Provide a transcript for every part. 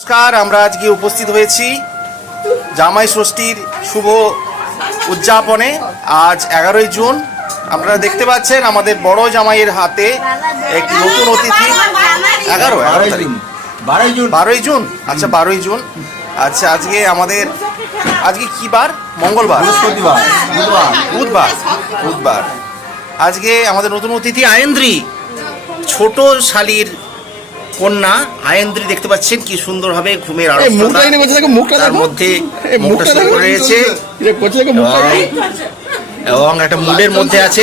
নমস্কার, আমরা আজকে উপস্থিত হয়েছি জামাই ষষ্ঠীর শুভ উদযাপনে। আজ 11ই জুন। আপনারা দেখতে পাচ্ছেন আমাদের বড় জামাইয়ের হাতে একটি নতুন অতিথি। 11 তারিখ, 12ই জুন। আচ্ছা, 12ই জুন। আচ্ছা, আজকে কি বার? মঙ্গলবার, বুধবার। আজকে আমাদের নতুন অতিথি আয়েন্দ্রি, ছোট শালীর কন্যা আয়েন্দ্রি। দেখতে পাচ্ছেন কি সুন্দরভাবে ঘুমের তার মধ্যে মুখটা রয়েছে এবং একটা মুডের মধ্যে আছে,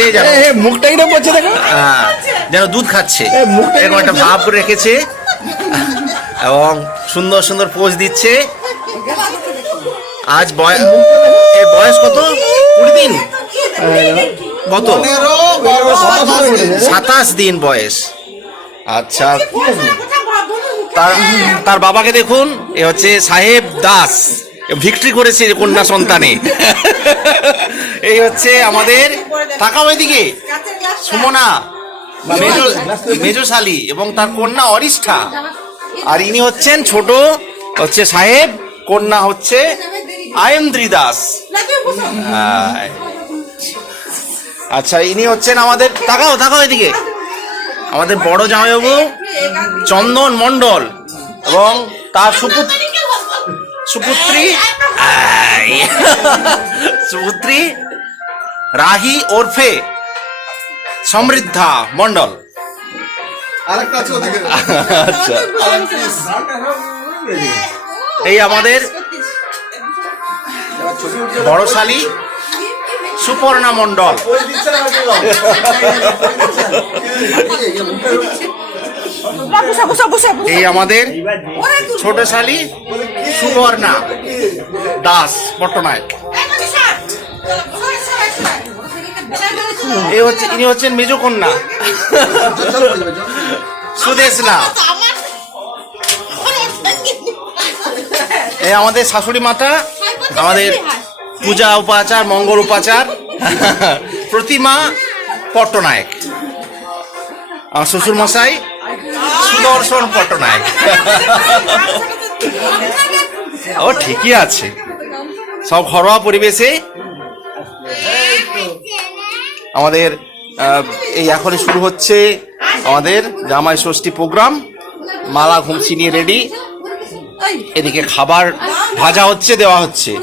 যেন দুধ খাচ্ছে এরকম একটা ভাব করে রেখেছে এবং সুন্দর সুন্দর পোজ দিচ্ছে। আজ এর বয়স কত? 20 দিন, কত? 27 দিন বয়স। আচ্ছা, তার বাবাকে দেখুন, এ হচ্ছে সাহেব দাস, ভিক্টরি করেছে কন্যা সন্তানে। এই হচ্ছে আমাদের, তাকাও এদিকে, সুমনা মেজশালী এবং তার কন্যা অরিষ্ঠা। আর ইনি হচ্ছেন ছোট, হচ্ছে সাহেব, কন্যা হচ্ছে আয়েন্দ্রি দাস। আচ্ছা, ইনি হচ্ছেন আমাদের, তাকাও এদিকে, আমাদের বড় জামাইবাবু চন্দন মণ্ডল এবং তার সুপুত্রী রাহি ওরফে সমৃদ্ধা মণ্ডল। আচ্ছা, এই আমাদের বড় শালী সুপর্ণা মণ্ডল। এই আমাদের ছোট শালী সুপর্ণা দাস পট্টনায়ক। ইনি হচ্ছেন মেজ কন্যা সুদেশনা। এই আমাদের শাশুড়ি মাতা, আমাদের পূজা উপাচার, মঙ্গল উপাচার প্রতিমা পট্টনায়ক। আমার শ্বশুর মশাই সুদর্শন পট্টনায়ক। ও ঠিকই আছে, সব ঘরোয়া পরিবেশে। আমাদের এই এখনই শুরু হচ্ছে আমাদের জামাই ষষ্ঠী প্রোগ্রাম। মালা ঘুমছি নিয়ে রেডি, এদিকে খাবার ভাজা হচ্ছে, দেওয়া হচ্ছে।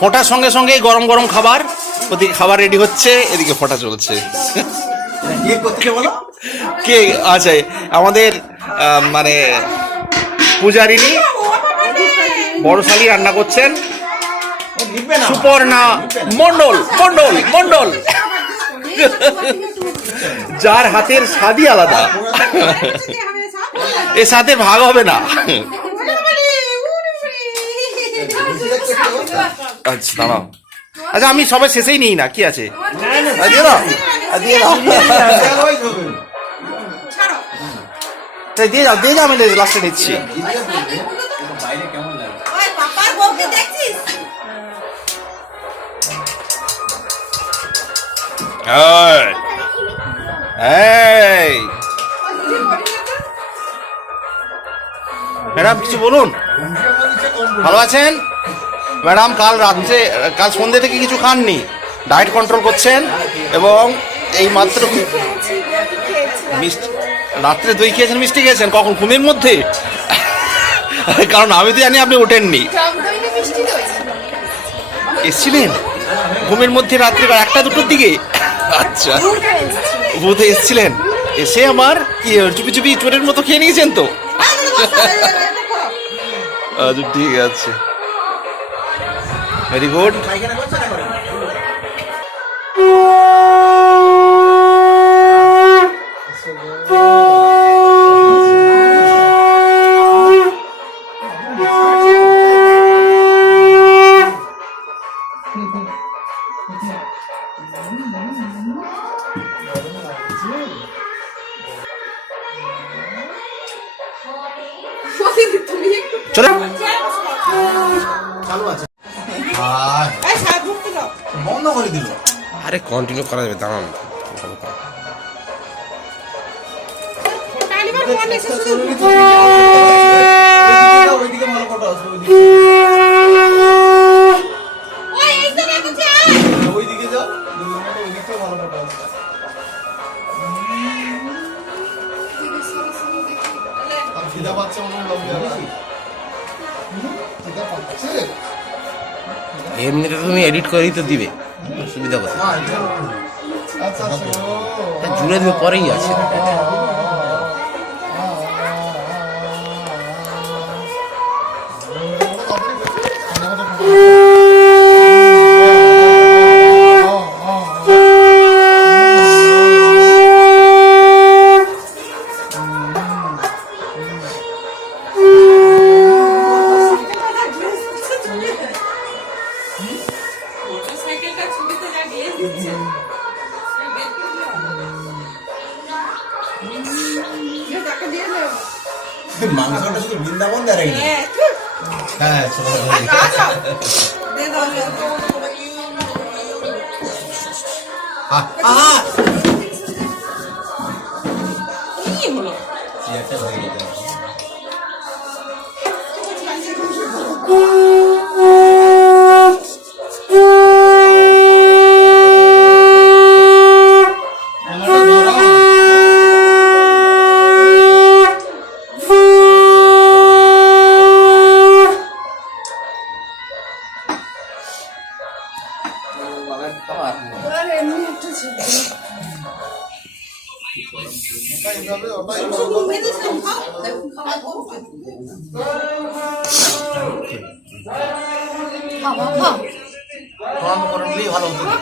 ফোটার সঙ্গে সঙ্গে গরম গরম খাবার, ওদিকে খাবার রেডি হচ্ছে, এদিকে ফোটা চলছে। কে? আচ্ছা, আমাদের মানে পূজারিনী বড় শালী রান্না করছেন, সুপর্ণা মণ্ডল, যার হাতের স্বাদই আলাদা, এর সাথে ভাগ হবে না। আচ্ছা, দাঁড়াও। আচ্ছা, আমি সবাই শেষেই নিই না, কি আছে? দিয়ে যাও, আমি লাস্টে নিচ্ছি। ম্যাডাম কিছু বলুন। ভালো আছেন ম্যাডাম? কাল সন্ধ্যে থেকে কিছু খাননি, ডায়েট কন্ট্রোল করছেন এবং এই মাত্র রাত্রে দই খেয়েছেন, মিষ্টি খেয়েছেন, কখন? ঘুমের মধ্যে? কারণ আমি তো জানি আপনি ওঠেননি। এসছিলেন ঘুমের মধ্যে রাত্রে 1টা-2টোর দিকে? আচ্ছা, বুধে এসছিলেন, এসে আমার কি চুপি চোরের মতো খেয়ে নিয়েছেন তো? আচ্ছা, ঠিক আছে, ভেরি গুড। চলে চালু আছে বন্ধ করে দিল। আরে কন্টিনিউ করা যাবে দাঁড়ান। ওইদিকে ভালো ফটো আছে, ওইদিকে যাও, ওইদিকে ভালো ফটো আছে। খিদা পাচ্ছে মনে হয়, খিদা পাচ্ছে। এমনিতে তুমি এডিট করেই তো দিবে, সুবিধা কথা। আচ্ছা আচ্ছা, জুড়ে দেবে পরেই আছে। মাংসটা শুধু বৃন্দাবন দেয় না। হ্যাঁ ভালো হতো।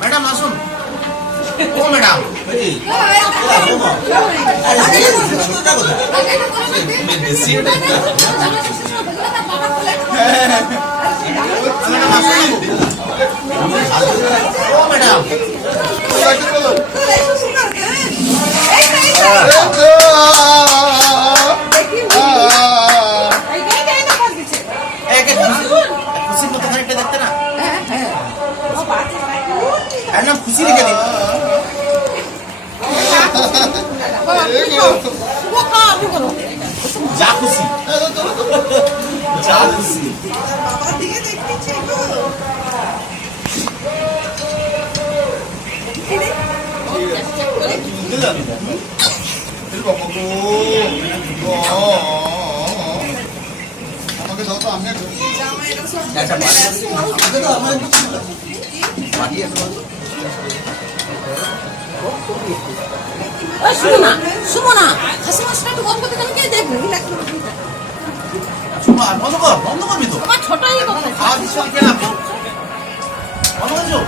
ম্যাডাম আসুন। ও ম্যাডাম খুশির মতো খানিকটা দেখতে না, একদম খুশি রেখে দিন। যা খুশি যা খুশি। আমাকে দাও তো, আমি সুমনা হাসি মাসটা একটু বন্ধ করতে, আমি কে দেখবো? বন্ধ কর, বন্ধ করবি তো। আমার ছোটই কথা। বন্ধ করছো।